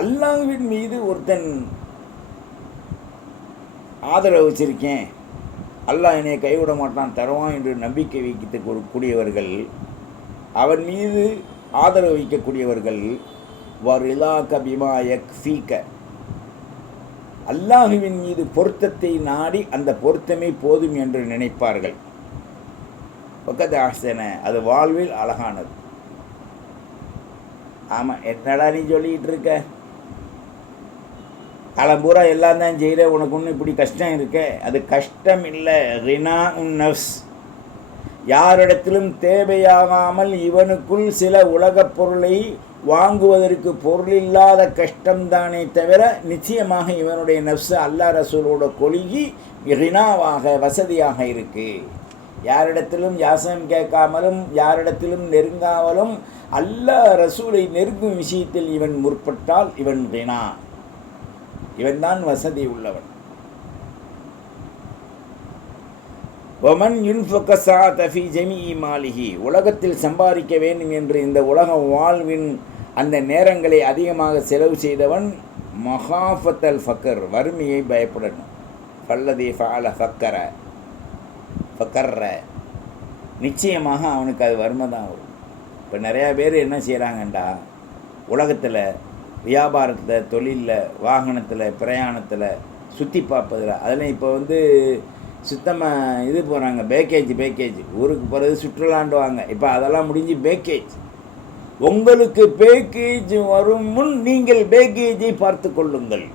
அல்லாஹ்வின் மீது ஒருத்தன் ஆதரவு வச்சிருக்கேன், அல்லாஹ் என்னை கைவிட மாட்டான், தருவான் என்று நம்பிக்கை வைக்க கூடியவர்கள், அவன் மீது ஆதரவு வைக்கக்கூடியவர்கள், வரிலாக பிமா யக்ஃபீக, அல்லாஹுவின் மீது பொருத்தத்தை நாடி அந்த பொருத்தமே போதும் என்று நினைப்பார்கள். பக்கத்து ஆசன, அது வாழ்வில் அழகானது. ஆமாம், என்னடா நீ சொல்லிகிட்டு இருக்க, காலம்பூரா எல்லாம் தான் செய்கிற, உனக்கு ஒன்றும் இப்படி கஷ்டம் இருக்க. அது கஷ்டம் இல்லை, ரினா உன் நஃப்ஸ். யாரிடத்திலும் தேவையாகாமல் இவனுக்குள் சில உலகப் பொருளை வாங்குவதற்கு பொருள் இல்லாத கஷ்டம்தானே தவிர நிச்சயமாக இவனுடைய நஃப்ஸு அல்லா ரசூலோட கொள்கை ரினாவாக வசதியாக இருக்கு. யாரிடத்திலும் யாசனம் கேட்காமலும் யாரிடத்திலும் நெருங்காமலும் அல்லாஹ் ரசூலை நெருங்கும் விஷயத்தில் இவன் முற்பட்டால் இவன் ரினா, இவன்தான் வசதி உள்ளவன். ஒமன் யுன்ஃபக ஸஅத ஃபீ ஜமீஇ மாலிஹி, உலகத்தில் சம்பாதிக்க வேண்டும் என்று இந்த உலக வாழ்வின் அந்த நேரங்களை அதிகமாக செலவு செய்தவன் மஹாஃபத்தல் ஃபக்கர், வறுமையை பயப்படணும். ஃபல்லதி ஃபஅல ஃபக்கர ஃபக்கர்ர, நிச்சயமாக அவனுக்கு அது வறுமை தான் வரும். இப்போ நிறையா பேர் என்ன செய்கிறாங்கண்டா, உலகத்தில் வியாபாரத்தில், தொழிலில், வாகனத்தில், பிரயாணத்தில், சுற்றி பார்ப்பதில், அதில் இப்போ சுத்தமாக இது போகிறாங்க, பேக்கேஜ் ஊருக்கு போகிறது சுற்றுலாண்டு வாங்க, இப்போ அதெல்லாம் முடிஞ்சு பேக்கேஜ். உங்களுக்கு பேக்கேஜ் வரும் முன் நீங்கள் பேக்கேஜை பார்த்து கொள்ளுங்கள்.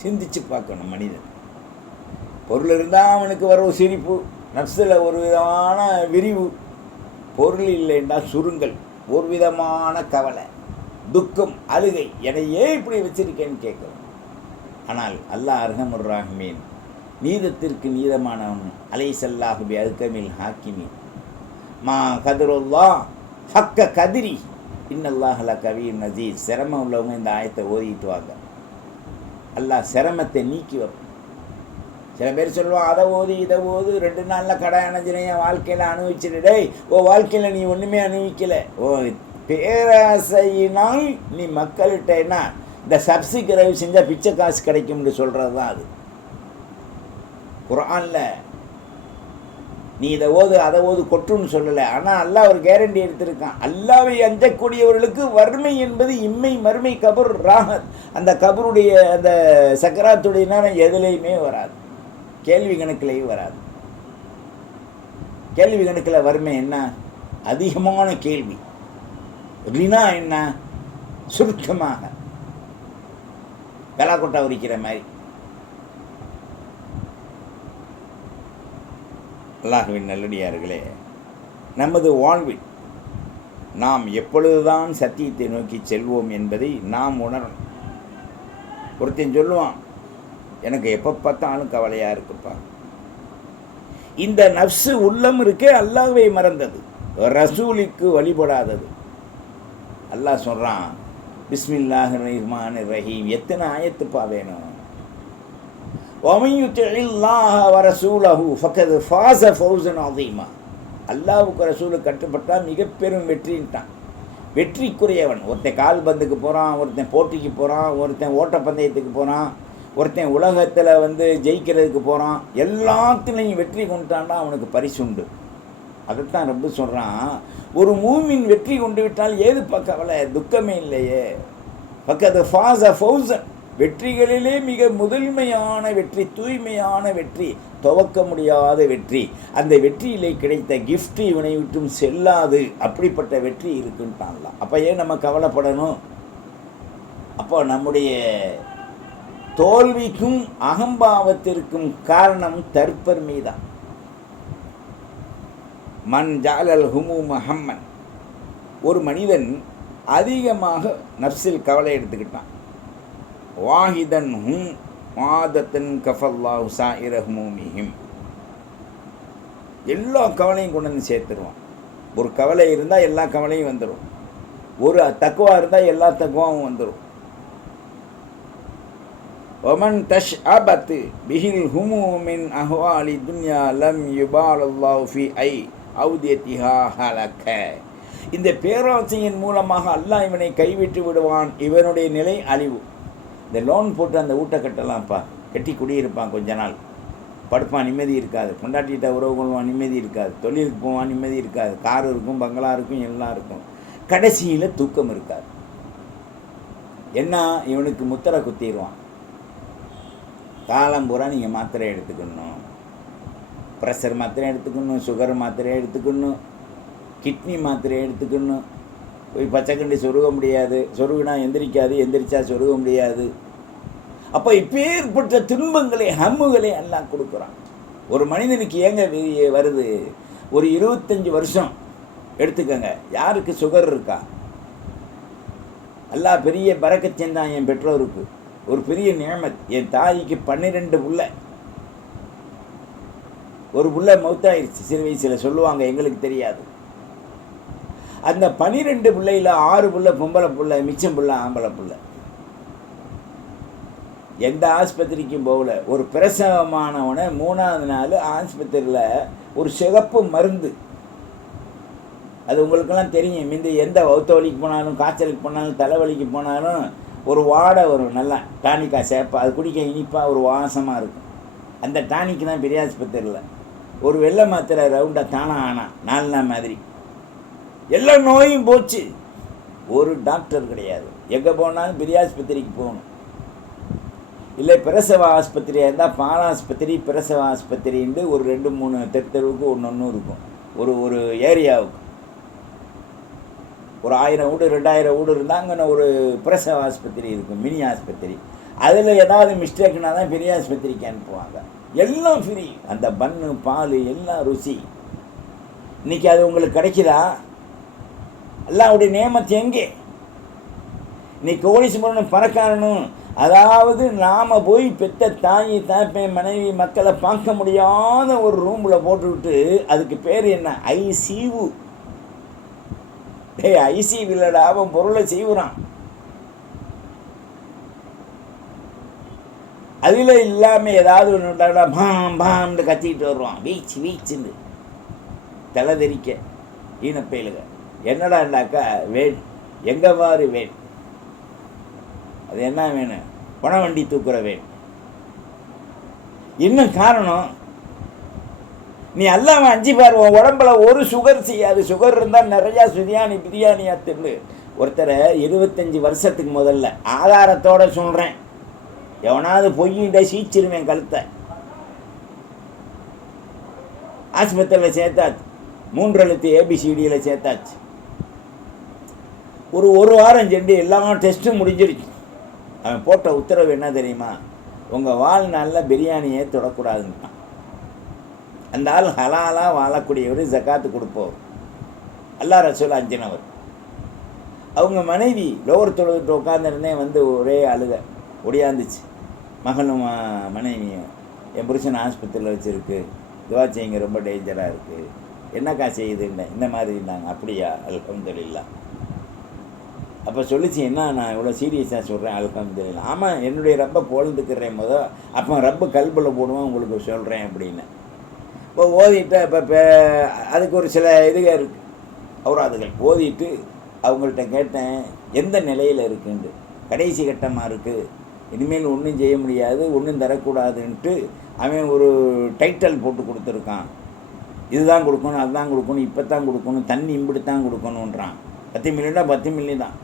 சிந்திச்சு பார்க்கணும் மனிதன். பொருள் இருந்தால் அவனுக்கு வர ஒரு சிரிப்பு, நஃப்ஸில் ஒரு விதமான விரிவு. பொருள் இல்லைண்டா சுருங்கல், ஒரு விதமான கவலை, துக்கம், அழுகை, என்னை ஏன் இப்படி வச்சிருக்கேன்னு கேட்கணும். ஆனால் அல்லாஹ் அர்ஹமுர் ராஹிமீன், நீதத்திற்கு நீதமானவன், அலைஹிஸ்ஸலாஹு பி அல்கமில் ஹாக்கிமீன், மா கதருல்லா ஹக்க கதிரி இன்னல்லாஹ் லகவிய்யுன் அஸீஸ். சிரமம் உள்ளவங்க இந்த ஆயத்தை ஓதிட்டு வாங்க, அல்லாஹ் சிரமத்தை நீக்கி வைப்பான். சில பேர் சொல்லுவான், அதை ஓதி இதை ஓது, 2 நாளில் கடை அணைஞ்சினை என் வாழ்க்கையில் அனுபவிச்சிடே. ஓ, வாழ்க்கையில் நீ ஒன்றுமே அனுபவிக்கலை. ஓ, பேராசையினால் நீ மக்கள்கிட்டனா இந்த சப்ஸ்கிரைப் செஞ்சால் பிச்சை காசு கிடைக்கும்னு சொல்கிறது தான் அது. குர்ஆனில் நீ இதை ஓது அதை ஓது கொட்டுன்னு சொல்லலை. ஆனால் அல்லாஹ் ஒரு கேரண்டி எடுத்திருக்கான். அல்லாவை அஞ்சக்கூடியவர்களுக்கு வறுமை என்பது இம்மை மறுமை கபர் ராஹத், அந்த கபருடைய அந்த சக்கராத்துடைய நேரம் எதுலேயுமே வராது, கேள்வி கணக்கிலேயும் வராது. கேள்வி கணக்கில் வறுமை என்ன? அதிகமான கேள்வி. ரினா என்ன? சுருக்கமாக கலாக்கொட்டா உரிக்கிற மாதிரி. அல்லாஹ்வின் நல்லடியார்களே, நமது வாழ்வில் நாம் எப்பொழுதுதான் சத்தியத்தை நோக்கி செல்வோம் என்பதை நாம் உணரணும். ஒருத்தன் சொல்லுவான், எனக்கு எப்போ பார்த்தாலும் கவலையாக இருக்குப்பா. இந்த நஃப்ஸு உள்ளம் இருக்கே அல்லாஹ்வை மறந்தது, ரசூலுக்கு வழிபடாதது. அல்லாஹ் சொல்கிறான், பிஸ்மில்லாஹிர் ரஹ்மானிர் ரஹீம். எத்தனை ஆயத்துப்பா வேணும்? வமன் யுத்திஇல்லாஹ வரசூலஹு ஃபகத் ஃபாஸ ஃபௌஸன் அதீமா. அல்லாஹ்வுக்கு ரசூலுக்கு கட்டுப்பட்டால் மிக பெரும் வெற்றின்ட்டான். வெற்றிக்குரியவன். ஒருத்தன் கால்பந்துக்கு போகிறான், ஒருத்தன் போட்டிக்கு போகிறான், ஒருத்தன் ஓட்டப்பந்தயத்துக்கு போகிறான், ஒருத்தன் உலகத்தில் ஜெயிக்கிறதுக்கு போகிறான். எல்லாத்துலேயும் வெற்றி கொண்டான்னா அவனுக்கு பரிசுண்டு. அதைத்தான் ரொம்ப சொல்கிறான், ஒரு மூமின் வெற்றி கொண்டு விட்டால் ஏதுப்பா கவலை, துக்கமே இல்லையே. ஃபகத் ஃபாஸ ஃபௌஸன், வெற்றிகளிலே மிக முதன்மையான வெற்றி, தூய்மையான வெற்றி, துவக்க முடியாத வெற்றி. அந்த வெற்றியிலே கிடைத்த கிஃப்ட் இவனை விட்டும் செல்லாது, அப்படிப்பட்ட வெற்றி இருக்குன்ட்டான்லாம். அப்போ ஏன் நம்ம கவலைப்படணும்? அப்போ நம்முடைய தோல்விக்கும் அகம்பாவத்திற்கும் காரணம் தற்பெருமை தான். மன் ஜாலல் ஹுமூம ஹம்மன், ஒரு மனிதன் அதிகமாக நஃப்ஸில் கவலை எடுத்துக்கிட்டான். வாஹிதன் ஹும் மாதத்தன் கஃபல்லாஹு சாயிர ஹுமூமிஹிம், எல்லா கவலையும் கொண்டு வந்து சேர்த்துருவான். ஒரு கவலை இருந்தால் எல்லா கவலையும் வந்துடும், ஒரு தக்குவா இருந்தால் எல்லா தக்குவாவும் வந்துடும். ஒமன் தஷ் அபத்து பிஹில் ஹுமூமின் அஹ்வாலி துன்யா லம் யுபாலல்லாஹு ஃபி ஐ அவுதியத்திஹா ஹலக. இந்த பேராசையின் மூலமாக அல்லாஹ் இவனை கைவிட்டு விடுவான். இவனுடைய நிலை அழிவு. இந்த லோன் போட்டு அந்த வீட்டை கட்டலாம்ப்பா, கட்டி குடியிருப்பான், கொஞ்ச நாள் படுப்பான், நிம்மதி இருக்காது. பொண்டாட்டிகிட்ட உறவு கொள்வான், நிம்மதி இருக்காது. தொழிலுக்கு போவான், நிம்மதி இருக்காது. கார் இருக்கும், பங்களா இருக்கும், எல்லாம் இருக்கும். கடைசியில் தூக்கம் இருக்காது. என்ன, இவனுக்கு முத்திரை குத்திடுவான். காலம் பூரா நீங்கள் மாத்திரை எடுத்துக்கணும், ப்ரெஷர் மாத்திரை எடுத்துக்கணும், சுகர் மாத்திரை எடுத்துக்கணும், கிட்னி மாத்திரை எடுத்துக்கணும். போய் பச்சைக்கண்டி சொருக முடியாது, சொருகுனா எந்திரிக்காது, எந்திரிச்சா சொருக முடியாது. அப்போ இப்பேற்பட்ட துன்பங்களை ஹம்முகளை எல்லாம் கொடுக்குறான். ஒரு மனிதனுக்கு ஏங்க வருது? ஒரு 25 வருஷம் எடுத்துக்கங்க, யாருக்கு சுகர் இருக்கா? அல்லாஹ் பெரிய பரக்கத் செஞ்சான் என் பெற்றோருக்கு, ஒரு பெரிய நியமத். என் தாய்க்கு 12 புள்ள, ஒரு புள்ள மௌத்தாயிருச்சு சிறு வயசில், சொல்லுவாங்க, எங்களுக்கு தெரியாது. அந்த 12 பிள்ளையில் 6 புள்ள பொம்பளை புள்ள, மிச்சம் புள்ள ஆம்பளை புள்ள. எந்த ஆஸ்பத்திரிக்கும் போகல. ஒரு பிரசவமானவனை 3ஆவது நாள் ஆஸ்பத்திரியில் ஒரு சிகப்பு மருந்து, அது உங்களுக்கெல்லாம் தெரியும். மீந்து எந்த வௌத்த வலிக்கு போனாலும், காய்ச்சலுக்கு போனாலும், தலைவலிக்கு போனாலும் ஒரு வாடை வரும், நல்லா டானிக்காக சேப்பா, அது குடிக்க இனிப்பாக ஒரு வாசமாக இருக்கும். அந்த டானிக்கு தான் பெரிய ஆஸ்பத்திரியில் ஒரு வெள்ளை மாத்திரை ரவுண்டாக தானா ஆனா 4 நாள் மாதிரி. எல்லா நோயும் போச்சு. ஒரு டாக்டர் கிடையாது. எங்கே போனாலும் பெரிய ஆஸ்பத்திரிக்கு போகணும். இல்லை பிரசவ ஆஸ்பத்திரியாக இருந்தால் பால் ஆஸ்பத்திரி, பிரசவ ஆஸ்பத்திரின்ட்டு ஒரு 2-3 தெருவுக்கு ஒன்று இருக்கும். ஒரு ஏரியாவுக்கு ஒரு 1000 வீடு 2000 வீடு இருந்தால் அங்கே ஒரு பிரசவ ஆஸ்பத்திரி இருக்கும், மினி ஆஸ்பத்திரி. அதில் ஏதாவது மிஸ்டேக்குனா தான் பெரிய ஆஸ்பத்திரிக்கு அனுப்புவாங்க. எல்லாம் ஃப்ரீ. அந்த பன்னு, பால் எல்லாம் ருசி. இன்றைக்கி அது உங்களுக்கு கிடைக்குதா? அல்லாஹ்வுடைய நியமத் எங்கே? இன்னைக்கு கோடீஸ்வரனும் பணக்காரனும், அதாவது நாம் போய் பெத்த தாய், தாப்பேன், மனைவி, மக்களை பார்க்க முடியாத ஒரு ரூமில் போட்டுவிட்டு, அதுக்கு பேர் என்ன? ஐசியூ. ஐசியூ இல்லைடா, அவன் பொருளை செய்வான். அதில் இல்லாமல் ஏதாவது ஒன்று பாம் பாம்னு கத்திக்கிட்டு வருவான், வீச்சு வீச்சுன்னு தலை தெரிக்க ஈனப்பயிலுக. என்னடாண்டாக்கா வேன், எங்கே பாரு வேன். அது என்ன வேணும்? பண வண்டி தூக்குற வேன். இன்னும் காரணம், நீ எல்லாம் 5 பார், உன் உடம்புல ஒரு சுகர் செய்யாது. சுகர் இருந்தால் நிறையா பிரியாணியாக தின்னு. ஒருத்தரை 25 வருஷத்துக்கு முதல்ல ஆதாரத்தோடு சொல்கிறேன், எவனாவது பொய்யிட்ட சீச்சிருவேன் கழுத்தை. ஆஸ்பத்திரியில் சேர்த்தாச்சு, 3 எழுத்து ABCDயில் சேர்த்தாச்சு. ஒரு வாரம் சென்று எல்லா டெஸ்ட்டும் முடிஞ்சிருச்சு. அவன் போட்ட உத்தரவு என்ன தெரியுமா? உங்கள் வாழ்நாளில் பிரியாணியே தொடக்கூடாதுன்னு. அந்த ஆள் ஹலாலாக வாழக்கூடியவர், ஜக்காத்து கொடுப்போம், அல்லாஹ் ரசூல் அஞ்சினவர். அவங்க மனைவி லோவர் தொழுதுட்டு உட்காந்துருந்தேன், வந்து ஒரே அழுக ஒடியாந்துச்சு. மகனும் மனைவியும், என் புருஷன் ஆஸ்பத்திரியில் வச்சுருக்கு, துவா செய்யுங்க, ரொம்ப டேஞ்சராக இருக்குது. என்னக்கா செய்யுதுன்னு இந்த மாதிரி இருந்தாங்க. அப்படியா? அல்ஹம்துலில்லாஹ். அப்போ சொல்லிச்சு, என்ன நான் இவ்வளோ சீரியஸாக சொல்கிறேன்? அல்ஹம்துலில்லாஹ். ஆமாம், என்னுடைய ரப்பை பொழுதுக்கிறேன் முதல், அப்போ ரப்பு கல்பில் போடுவான், உங்களுக்கு சொல்கிறேன் அப்படின்னு. இப்போ ஓதிட்டு இப்போ அதுக்கு ஒரு சில இதுகள் இருக்குது, அவுராதுகள் ஓதிட்டு அவங்கள்ட்ட கேட்டேன், எந்த நிலையில் இருக்குன்ட்டு. கடைசி கட்டமாக இருக்குது, இனிமேல் ஒன்றும் செய்ய முடியாது, ஒன்றும் தரக்கூடாதுன்ட்டு அவன் ஒரு டைட்டில் போட்டு கொடுத்துருக்கான். இதுதான் கொடுக்கணும், அதுதான் கொடுக்கணும், இப்போ தான் கொடுக்கணும், தண்ணி இம்பிட்டு தான் கொடுக்கணுன்றான். 10 மில்லியனா 10 மில்லியன் தான்.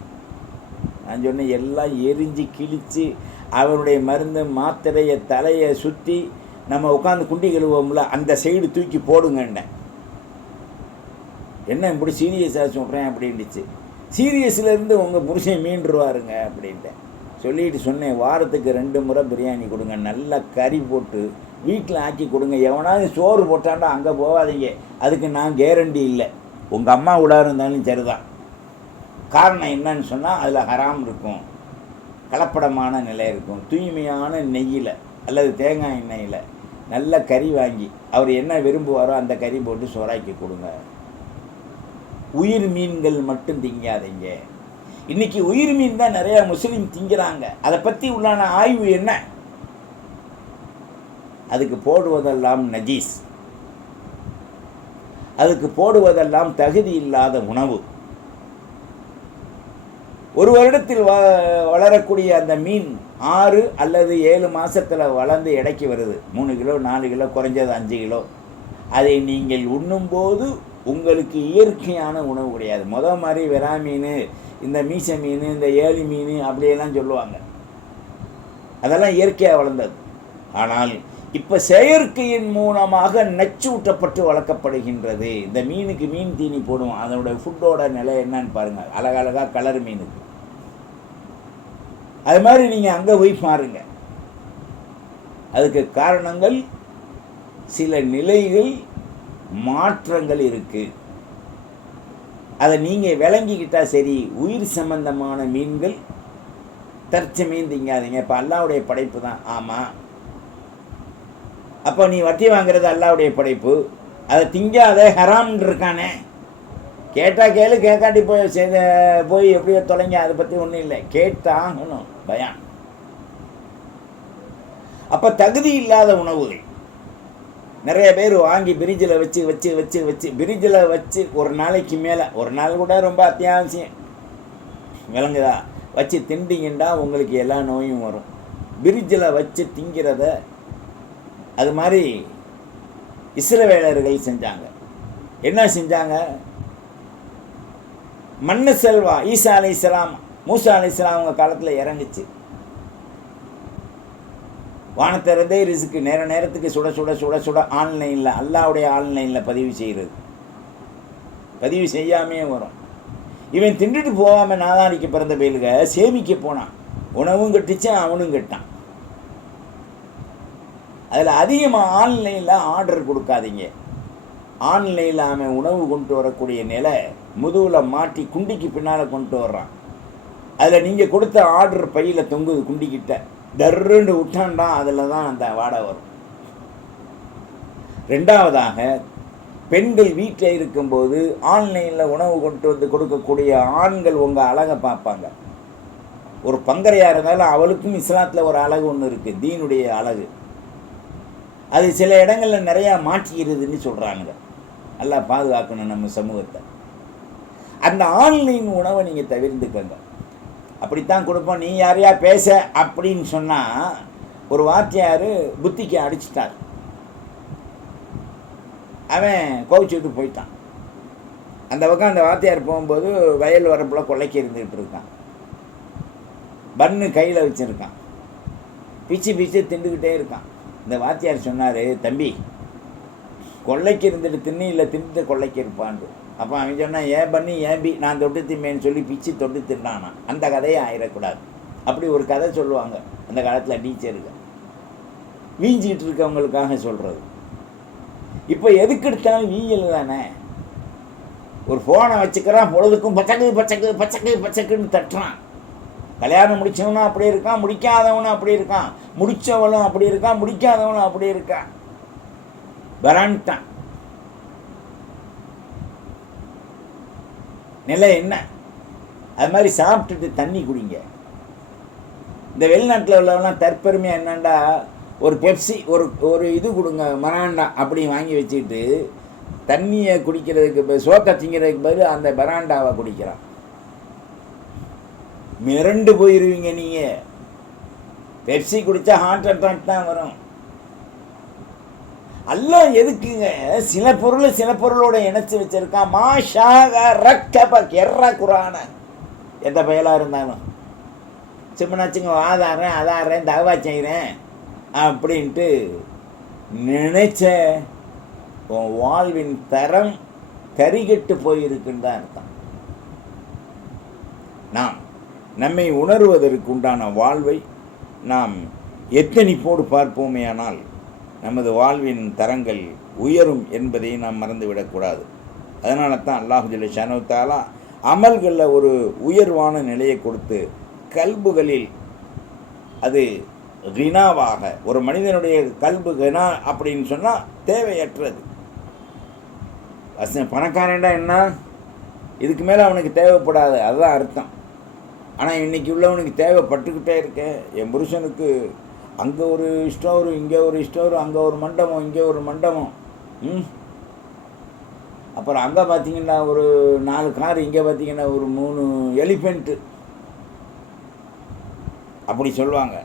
நான் சொன்னேன், எல்லாம் எரிஞ்சு கிழித்து அவனுடைய மருந்து மாத்திரையை தலையை சுற்றி நம்ம உட்காந்து குண்டி கழுவோம்ல, அந்த சைடு தூக்கி போடுங்கன்னேன். என்ன இப்படி சீரியஸாக சொல்கிறேன் அப்படின்ட்டுச்சு. சீரியஸ்லேருந்து உங்கள் புருஷன் மீண்டுருவாருங்க அப்படின்ட்டேன். சொல்லிட்டு சொன்னேன், வாரத்துக்கு 2 முறை பிரியாணி கொடுங்க, நல்லா கறி போட்டு வீட்டில் ஆக்கி கொடுங்க. எவனாவது சோறு போட்டாண்டா அங்கே போகாதீங்க, அதுக்கு நான் கேரண்டி இல்லை. உங்கள் அம்மா விடாது இருந்தாலும் சரிதான். காரணம் என்னன்னு சொன்னால், அதில் ஹராம் இருக்கும், கலப்படமான நிலை இருக்கும். தூய்மையான நெய்யில் அல்லது தேங்காய் எண்ணெயில் நல்ல கறி வாங்கி அவர் என்ன விரும்புவாரோ அந்த கறி போட்டு சோறாக்கி கொடுங்க. உயிர் மீன்கள் மட்டும் திங்காதீங்க. இன்றைக்கி உயிர் மீன் தான் நிறையா முஸ்லீம் திங்கிறாங்க. அதை பற்றி உள்ளான ஆய்வு என்ன? அதுக்கு போடுவதெல்லாம் நஜீஸ், அதுக்கு போடுவதெல்லாம் தகுதி இல்லாத உணவு. ஒரு வருடத்தில் வளரக்கூடிய அந்த மீன் 6 அல்லது 7 மாதத்தில் வளர்ந்து எடைக்கு வருது. 3 கிலோ 4 கிலோ, குறைஞ்சது 5 கிலோ. அதை நீங்கள் உண்ணும்போது உங்களுக்கு இயற்கையான உணவு கிடையாது. மாதிரி வெறா மீன், இந்த மீச மீன், இந்த ஏலி மீன் அப்படியெல்லாம் சொல்லுவாங்க. அதெல்லாம் இயற்கையாக வளர்ந்தது. ஆனால் இப்போ செயற்கையின் மூலமாக நச்சூட்டப்பட்டு வளர்க்கப்படுகின்றது. இந்த மீனுக்கு மீன் தீனி போடுவோம், அதனுடைய ஃபுட்டோட நிலை என்னன்னு பாருங்கள். அழகழகாக கலர் மீனுக்கு. அது மாதிரி நீங்கள் அங்கே போய் பாருங்க. அதுக்கு காரணங்கள், சில நிலைகள், மாற்றங்கள் இருக்குது. அதை நீங்கள் விளங்கிக்கிட்டால் சரி. உயிர் சம்பந்தமான மீன்கள் தற்சமயம் திங்காதீங்க. இப்போ அல்லாவுடைய படைப்பு தான். ஆமாம், அப்போ நீ வட்டி வாங்கிறது அல்லாவுடைய படைப்பு, அதை திங்காத ஹராம்னு இருக்கானே. கேட்டால் கேளு, கேட்காட்டி போய் எப்படியோ தொலைங்க. அதை பற்றி ஒன்றும் இல்லை, கேட்டாகணும். பயான். அப்போ தகுதி இல்லாத உணவுகள் நிறைய பேர் வாங்கி பிரிட்ஜில் வச்சு வச்சு வச்சு வச்சு பிரிட்ஜில் வச்சு ஒரு நாளைக்கு மேலே, ஒரு நாள் கூட ரொம்ப அத்தியாவசியம், விளங்குதா, வச்சு திண்டிங்கன்னா உங்களுக்கு எல்லா நோயும் வரும். பிரிட்ஜில் வச்சு திங்கிறத அது மாதிரி இஸ்ரவேலர்கள் செஞ்சாங்க. என்ன செஞ்சாங்க? மண்ணு செல்வா ஈசா அலைஹிஸ்ஸலாம், மூசா அலைஹிஸ்ஸலாம் அவங்க காலத்தில் இறங்குச்சு. வானத்திறந்தே ரிஸ்க்கு நேரத்துக்கு சுட சுட சுட சுட ஆன்லைனில், அல்லாவுடைய ஆன்லைனில் பதிவு செய்கிறது. பதிவு செய்யாமே வரும். இவன் திண்டுட்டு போகாமல் நாதானிக்கு பிறந்த பயிலுக சேமிக்க போனான். உணவும் கட்டிச்சான், அவனும் கட்டான். அதில் அதிகமாக ஆன்லைனில் ஆர்டர் கொடுக்காதீங்க. ஆன்லைனில் அவன் உணவு கொண்டு வரக்கூடிய நிலை முதுகில் மாட்டி குண்டிக்கு பின்னால் கொண்டு வர்றான். அதில் நீங்கள் கொடுத்த ஆர்டர் பையில் தொங்குது, குண்டிக்கிட்ட டர்ருன்னு விட்டான்டா, அதில் தான் அந்த வாடை வரும். ரெண்டாவதாக, பெண்கள் வீட்டில் இருக்கும்போது ஆன்லைனில் உணவு கொண்டு வந்து கொடுக்கக்கூடிய ஆண்கள் உங்கள் அழகை பார்ப்பாங்க. ஒரு பங்கரையாக இருந்தாலும் அவளுக்கும் இஸ்லாத்தில் ஒரு அழகு ஒன்று இருக்குது, தீனுடைய அழகு. அது சில இடங்களில் நிறையா மாற்றிக்கிறதுன்னு சொல்கிறாங்க. நல்லா பாதுகாக்கணும் நம்ம சமூகத்தை. அந்த ஆன்லைன் உணவை நீங்கள் தவிர்த்துக்கங்க. அப்படித்தான் கொடுப்போம். நீ யாரையா பேச அப்படின்னு சொன்னால், ஒரு வாத்தியார் புத்திக்கு அடிச்சிட்டார். அவன் கோவிச்சுட்டு போயிட்டான். அந்த பக்கம் அந்த வாத்தியார் போகும்போது வயல் வரப்பில் கொள்ளைக்கு இருந்துக்கிட்டு இருக்கான். பன்னு கையில் வச்சுருக்கான். பிச்சு பிச்சு திண்டுக்கிட்டே இருக்கான். இந்த வாத்தியார் சொன்னார், தம்பி கொள்ளைக்கு இருந்துட்டு தின்னு, இல்லை தின்னுட்டு கொள்ளைக்கு இருப்பான்னு. அப்போ அவன் சொன்னான், ஏன் பண்ணி ஏன்பி நான் தொட்டு திம்மேன்னு சொல்லி பிச்சு தொட்டு தின்னானா. அந்த கதையை ஆயிடக்கூடாது. அப்படி ஒரு கதை சொல்லுவாங்க அந்த காலத்தில் டீச்சருக்கு, வீஞ்சிக்கிட்டு இருக்கவங்களுக்காக சொல்கிறது. இப்போ எதுக்கு எடுத்தாலும் வீயல் தானே. ஒரு ஃபோனை வச்சுக்கிறான், பொழுதுக்கும் பச்சக்கு பச்சக்கு பச்சக்கு பச்சக்குன்னு தட்டுறான். கல்யாணம் முடித்தவனும் அப்படி இருக்கான், முடிக்காதவனும் அப்படி இருக்கான், முடித்தவனும் அப்படி இருக்கான், முடிக்காதவனும் அப்படி இருக்கான். வரான்ட்டான். நிலை என்ன? அது மாதிரி சாப்பிட்டுட்டு தண்ணி குடிங்க. இந்த வெளிநாட்டில் உள்ளவெல்லாம் தற்பெருமையாக என்னண்டா, ஒரு பெப்சி ஒரு இது கொடுங்க மராண்டா அப்படி வாங்கி வச்சுக்கிட்டு தண்ணியை குடிக்கிறதுக்கு, சோத்தை திங்கிறதுக்கு பதில் அந்த பராண்டாவை குடிக்கிறான். மிரண்டு போயிடுவீங்க நீங்கள். பெப்சி குடித்தா ஹார்ட் அட்டாக் தான் வரும். எல்லாம் எதுக்குங்க? சில பொருளோட இணைச்சி வச்சிருக்கான். மாஷாக ரக்கபக் எர்ற குரான எந்த பயலாக இருந்தாலும் சிம்மனாச்சுங்க ஆதாரேன் அதாரேன் தகவா செய்கிறேன் அப்படின்ட்டு நினைச்ச உன் வாழ்வின் தரம் கரிகட்டு போயிருக்குன்னு தான் அர்த்தம். நாம் நம்மை உணர்வதற்கு உண்டான வாழ்வை நாம் எத்தனிப்போடு பார்ப்போமே, ஆனால் நமது வாழ்வின் தரங்கள் உயரும் என்பதை நாம் மறந்துவிடக்கூடாது. அதனால தான் அல்லாஹ் ஜல்ல ஷானஹு தஆலா அமல்களில் ஒரு உயர்வான நிலையை கொடுத்து கல்புகளில் அது கினாவாக, ஒரு மனிதனுடைய கல்பு கினா அப்படின்னு சொன்னால் தேவையற்றது. பணக்காரன்டா என்ன, இதுக்கு மேலே அவனுக்கு தேவைப்படாது, அதுதான் அர்த்தம். ஆனால் இன்றைக்கி உள்ளவனுக்கு தேவைப்பட்டுக்கிட்டே இருக்கேன். என் புருஷனுக்கு அங்கே ஒரு ஸ்டோரு, இங்கே ஒரு ஸ்டோரு, அங்கே ஒரு மண்டபம், இங்கே ஒரு மண்டபம். அப்புறம் அங்கே பார்த்திங்கன்னா ஒரு 4 கார், இங்கே பார்த்திங்கன்னா ஒரு 3 எலிஃபெண்ட்டு. அப்படி சொல்லுவாங்க.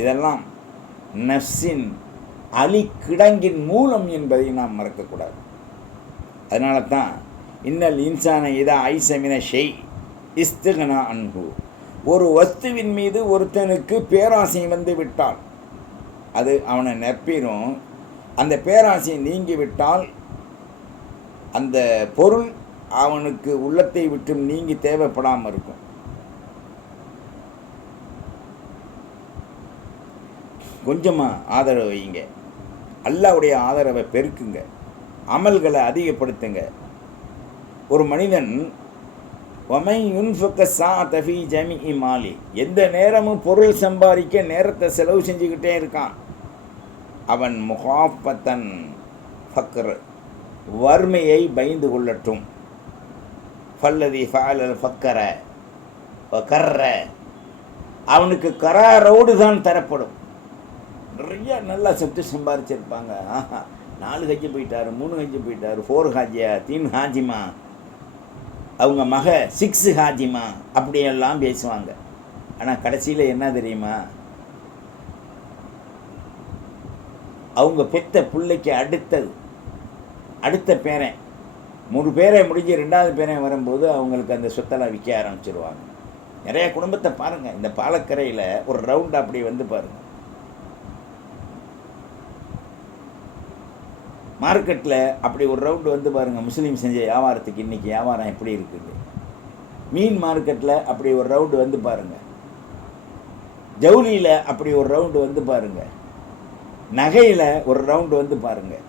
இதெல்லாம் நஃப்ஸின் அலிக்கிடங்கின் மூலம் என்பதை நாம் மறக்கக்கூடாது. அதனால தான் இன்னல் இன்சான இதா ஐசமின ஷெய் இஸ்துகனா அன்பு, ஒரு வஸ்துவின் மீது ஒருத்தனுக்கு பேராசை வந்து விட்டால் அது அவனை நெற்பிரும். அந்த பேராசை நீங்கிவிட்டால் அந்த பொருள் அவனுக்கு உள்ளத்தை விட்டு நீங்கி தேவைப்படாமல் இருக்கும். கொஞ்சமாக ஆதரவு வைங்க, அல்லாஹ்வுடைய ஆதரவை பெருக்குங்க, அமல்களை அதிகப்படுத்துங்க. ஒரு மனிதன் மாலி, எந்த நேரமும் பொருள் சம்பாதிக்க நேரத்தை செலவு செஞ்சுக்கிட்டே இருக்கான். அவன் முகாஃபத்தன் ஃபக்ர், வறுமையை பயந்து கொள்ளட்டும். ஃபல்லதி ஃபஅலல் ஃபக்கர கர்ற, அவனுக்கு கராரோடு தான் தரப்படும். நிறைய நல்லா சொத்து சம்பாதிச்சிருப்பாங்க. 4 ஹஜ்ஜு போயிட்டாரு, 3 ஹஜ்ஜு போயிட்டாரு, 4 ஹாஜியா 3 ஹாஜிமா, அவங்க மக 6 ஹாஜிமா, அப்படியெல்லாம் பேசுவாங்க. ஆனால் கடைசியில் என்ன தெரியுமா, அவங்க பெத்த பிள்ளைக்கு அடுத்த பேரன் 3 பேரை முடிஞ்சு 2வது பேரன் வரும்போது அவங்களுக்கு அந்த சொத்தெல்லாம் விற்க ஆரம்பிச்சிருவாங்க. நிறைய குடும்பத்தை பாருங்கள், இந்த பாலக்கரையில் ஒரு ரவுண்ட் அப்படி வந்து பாருங்கள். மார்க்கெட்டில் அப்படி ஒரு ரவுண்டு வந்து பாருங்கள். முஸ்லீம் செஞ்ச வியாபாரத்துக்கு இன்றைக்கி வியாபாரம் எப்படி இருக்குது. மீன் மார்க்கெட்டில் அப்படி ஒரு ரவுண்டு வந்து பாருங்கள். ஜவுளியில் அப்படி ஒரு ரவுண்டு வந்து பாருங்கள். நகையில் ஒரு ரவுண்டு வந்து பாருங்கள்.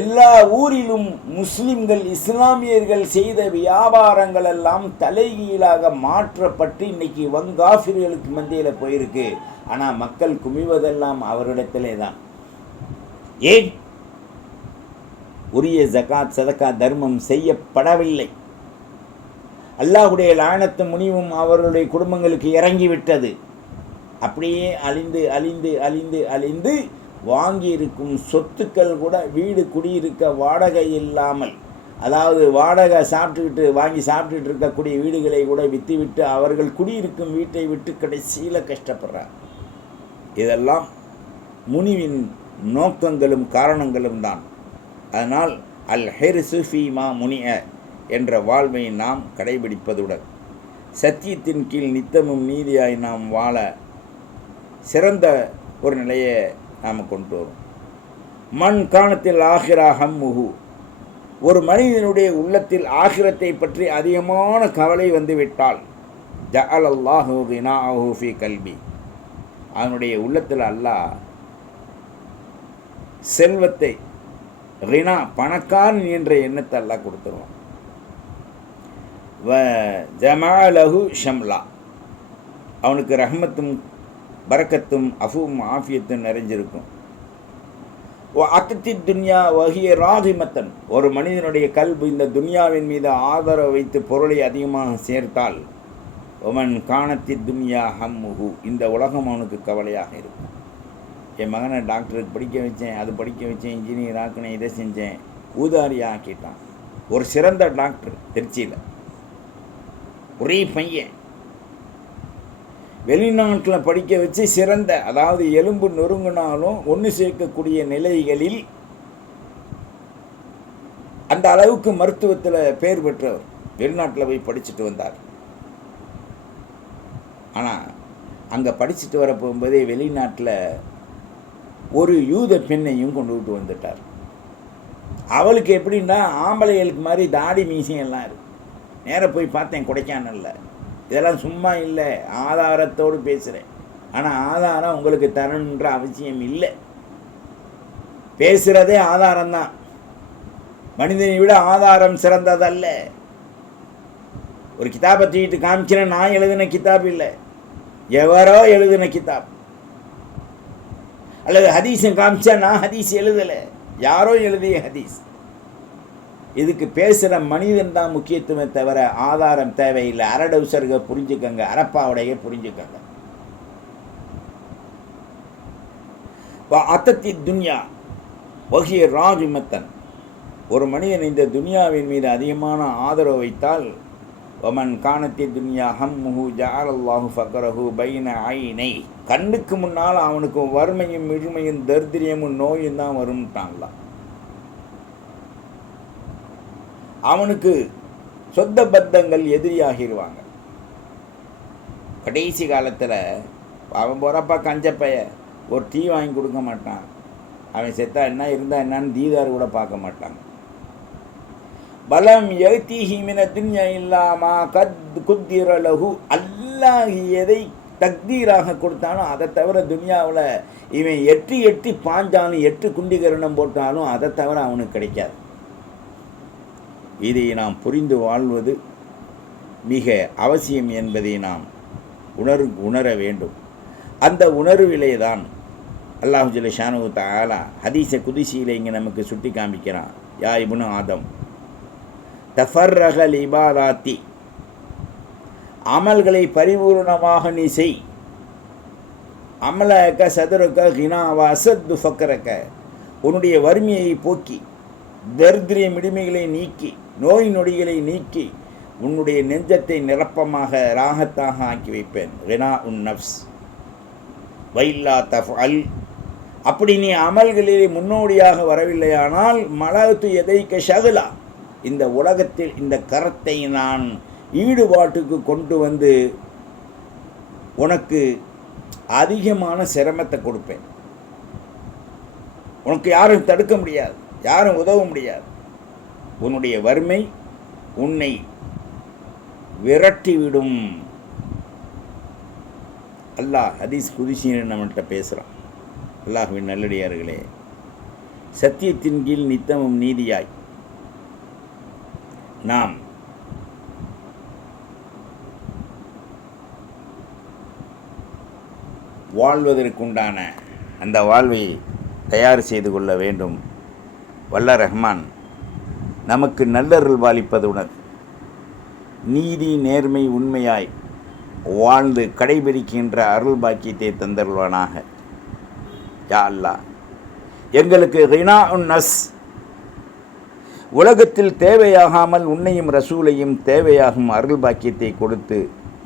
எல்லா ஊரிலும் முஸ்லிம்கள் இஸ்லாமியர்கள் செய்த வியாபாரங்கள் எல்லாம் தலைகீழாக மாற்றப்பட்டு இன்னைக்கு வங்காஃபிர்களுக்கு மத்தியில் போயிருக்கு. ஆனால் மக்கள் குமிவதெல்லாம் அவரிடத்திலே தான். ஏன்? உரிய ஜகாத் சதகா தர்மம் செய்யப்படவில்லை. அல்லாஹ்வுடைய லானத்து முனிவும் அவர்களுடைய குடும்பங்களுக்கு இறங்கிவிட்டது. அப்படியே அழிந்து வாங்கியிருக்கும் சொத்துக்கள் கூட வீடு குடியிருக்க வாடகை இல்லாமல், அதாவது வாடகை வாங்கி சாப்பிட்டுட்டு இருக்கக்கூடிய வீடுகளை கூட விற்றுவிட்டு அவர்கள் குடியிருக்கும் வீட்டை விட்டு கடைசியில் கஷ்டப்படுறார். இதெல்லாம் முனிவின் நோக்கங்களும் காரணங்களும் தான். அதனால் அல் ஹெர்சு ஃபீமா முனிய என்ற வாழ்வை நாம் கடைபிடிப்பதுடன் சத்தியத்தின் கீழ் நித்தமும் நீதியாய் நாம் வாழ சிறந்த ஒரு நிலையை நாம் கொண்டு வரும். மண் காணத்தில் ஆகிரா ஹம்முஹு, ஒரு மனிதனுடைய உள்ளத்தில் ஆகிரத்தை பற்றி அதிகமான கவலை வந்துவிட்டால் ஜஅல் அல்லாஹு கினாஹு ஃபீ கல்பி, அவனுடைய உள்ளத்தில் அல்லாஹ் செல்வத்தை ரினா பணக்காரன் என்ற எண்ணத்தை அல்லாஹ் கொடுத்துருவான். ஜமாலஹு ஷம்லா, அவனுக்கு ரஹ்மத்தும் பரக்கத்தும் அஃபும் ஆஃபியத்தும் நிறைஞ்சிருக்கும். அத்தத்தி துன்யா வகிய ராகிமத்தன், ஒரு மனிதனுடைய கல்பு இந்த துன்யாவின் மீது ஆதரவு வைத்து பொருளை அதிகமாக சேர்த்தால் ஒமன் காணத்தி துன்யா ஹம்முஹு, இந்த உலகம் அவனுக்கு கவலையாக இருக்கும். என் மகனை டாக்டருக்கு படிக்க வச்சேன், அது படிக்க வச்சேன், இன்ஜினியர் ஆக்கினேன், இதை செஞ்சேன், ஊதாரியாக ஆக்கிட்டான். ஒரு சிறந்த டாக்டர் திருச்சியில், ஒரே பையன், வெளிநாட்டில் படிக்க வச்சு சிறந்த, அதாவது எலும்பு நொறுங்கினாலும் ஒன்று சேர்க்கக்கூடிய நிலைகளில் அந்த அளவுக்கு மருத்துவத்தில் பேர் பெற்றவர். வெளிநாட்டில் போய் படிச்சுட்டு வந்தார். ஆனால் அங்கே படிச்சுட்டு வர போகும்போதே வெளிநாட்டில் ஒரு யூத பெண்ணையும் கொண்டுகிட்டு வந்துட்டார். அவளுக்கு எப்படின்னா ஆம்பளைகளுக்கு மாதிரி தாடி மீசையெல்லாம் இருக்கு. நேராக போய் பார்த்தேன் கொடைக்கானலில். இதெல்லாம் சும்மா இல்லை, ஆதாரத்தோடு பேசுகிறேன். ஆனால் ஆதாரம் உங்களுக்கு தரணுன்ற அவசியம் இல்லை. பேசுகிறதே ஆதாரம்தான். மனிதனை விட ஆதாரம் சிறந்ததல்ல. ஒரு கிதாபை தூக்கிட்டு காமிக்கிறேன், நான் எழுதின கிதாப் இல்லை, எவரோ எழுதின கிதாப். அல்லது ஹதீஸை காமிச்சா நான் ஹதீஸ் எழுதலை, யாரோ எழுதிய ஹதீஸ். இதுக்கு பேசுகிற மனிதன் தான் முக்கியத்துவம் தவிர ஆதாரம் தேவையில்லை. அரடவுசர்க புரிஞ்சுக்கங்க, அரப்பாவுடைய புரிஞ்சுக்கங்க. அத்தத்தி துன்யா வகிய ராஜிமத்தன், ஒரு மனிதன் இந்த துன்யாவின் மீது அதிகமான ஆதரவு வைத்தால் ஒமன் காணத்தி துன்யா ஹம்முஹு ஜஅலல்லாஹு ஃபக்ரஹு பைன ஐனை. கண்ணுக்கு முன்னால் அவனுக்கு வறுமையும் மிழுமையும் தரித்திரியமும் நோயும் தான் வரும்ட்டாங்களா. அவனுக்கு சொந்த பத்தங்கள் எதிரியாகிடுவாங்க. கடைசி காலத்தில் அவன் போகிறப்பா கஞ்சப்பைய ஒரு டீ வாங்கி கொடுக்க மாட்டான். அவன் செத்தா என்ன இருந்தால் என்னன்னு தீதார் கூட பார்க்க மாட்டாங்க. பலம் யக்திஹி மின துன்யா இல்லாமா குத்திரலஹு. அல்லாஹ் எதை தக்தீராக கொடுத்தாலும் அதை தவிர துனியாவில் இவன் எட்டி எட்டி பாஞ்சாலும் 8 குண்டிகரணம் போட்டாலும் அதை தவிர அவனுக்கு கிடைக்காது. இதை நாம் புரிந்து வாழ்வது மிக அவசியம் என்பதை நாம் உணர வேண்டும். அந்த உணர்விலே தான் அல்லாஹு ஜல்ல ஷானஹு தஆலா ஹதீஸ குதிசியில் இங்கே நமக்கு சுட்டி காமிக்கிறான். யா இப்னு ஆதம் தஃபர்ரகல் இபாதாத்தி. அமல்களை பரிபூர்ணமாக நீ செய். அமலக்க சதுரக்க ஹினாவா அசத்து ஃபக்கரக்க. உன்னுடைய வறுமையை போக்கி தரித்திரிய மிடுமைகளை நீக்கி நோய் நொடிகளை நீக்கி உன்னுடைய நெஞ்சத்தை நிரப்பமாக ராகத்தாக ஆக்கி வைப்பேன். ஹினா உன் நஃப்ஸ் வைல்லா தஃஅல். அப்படி நீ அமல்களிலே முன்னோடியாக வரவில்லையானால் மலத்து எதைக்க ஷகுலா. இந்த உலகத்தில் இந்த கரத்தை நான் ஈடுபாட்டுக்கு கொண்டு வந்து உனக்கு அதிகமான சிரமத்தை கொடுப்பேன். உனக்கு யாரும் தடுக்க முடியாது, யாரும் உதவ முடியாது. உன்னுடைய வறுமை உன்னை விரட்டிவிடும். அல்லாஹ் ஹதீஸ் குதிசின்னு நம்மள்கிட்ட பேசுகிறான். அல்லாஹ்வின் நல்லடியார்களே, சத்தியத்தின் கீழ் நித்தமும் நீதியாய் நாம் வாழ்வதற்குண்டான அந்த வாழ்வை தயார் செய்து கொள்ள வேண்டும். வல்ல ரஹ்மான் நமக்கு நல்லருள் பாலிப்பதுடன் நீதி நேர்மை உண்மையாய் வாழ்ந்து கடைபிடிக்கின்ற அருள் பாக்கியத்தை தந்தருள்வானாக. யா அல்லாஹ், எங்களுக்கு ஹினா உன் நஸ் உலகத்தில் தேவையாகாமல் உன்னையும் ரசூலையும் தேவையாகும் அருள் பாக்கியத்தை கொடுத்து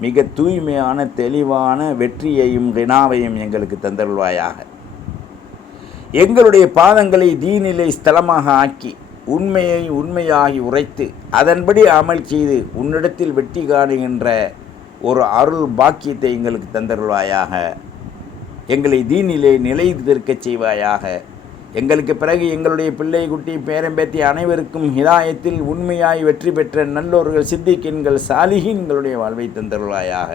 மிக தூய்மையான தெளிவான வெற்றியையும் ஹினாவையும் எங்களுக்கு தந்தருள்வாயாக. எங்களுடைய பாதங்களை தீனிலை ஸ்தலமாக ஆக்கி உண்மையை உண்மையாகி உரைத்து அதன்படி அமல் செய்து உன்னிடத்தில் வெற்றி காணுகின்ற ஒரு அருள் பாக்கியத்தை எங்களுக்கு தந்தருள்வாயாக. எங்களை தீனிலே நிலைத்திருக்கச் செய்வாயாக. எங்களுக்கு பிறகு எங்களுடைய பிள்ளை குட்டி பேரம்பேத்தி அனைவருக்கும் ஹிதாயத்தில் உண்மையாய் வெற்றி பெற்ற நல்லோர்கள் சித்திகீன்கள் சாலிஹீன்களுடைய வாழ்வை தந்தருள்வாயாக.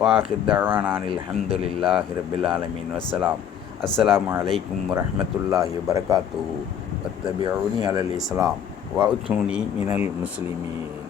வாஹிர் தஅவானானில் ஹம்துலில்லாஹி ரப்பில் ஆலமீன். வஸ்ஸலாம். அஸ்ஸலாமு அலைக்கும் வரஹ்மத்துல்லாஹி வபரகாத்துஹு. வத்தபிஊனி அலல் இஸ்லாம் வஅத்தூனி மினல் முஸ்லிமீன்.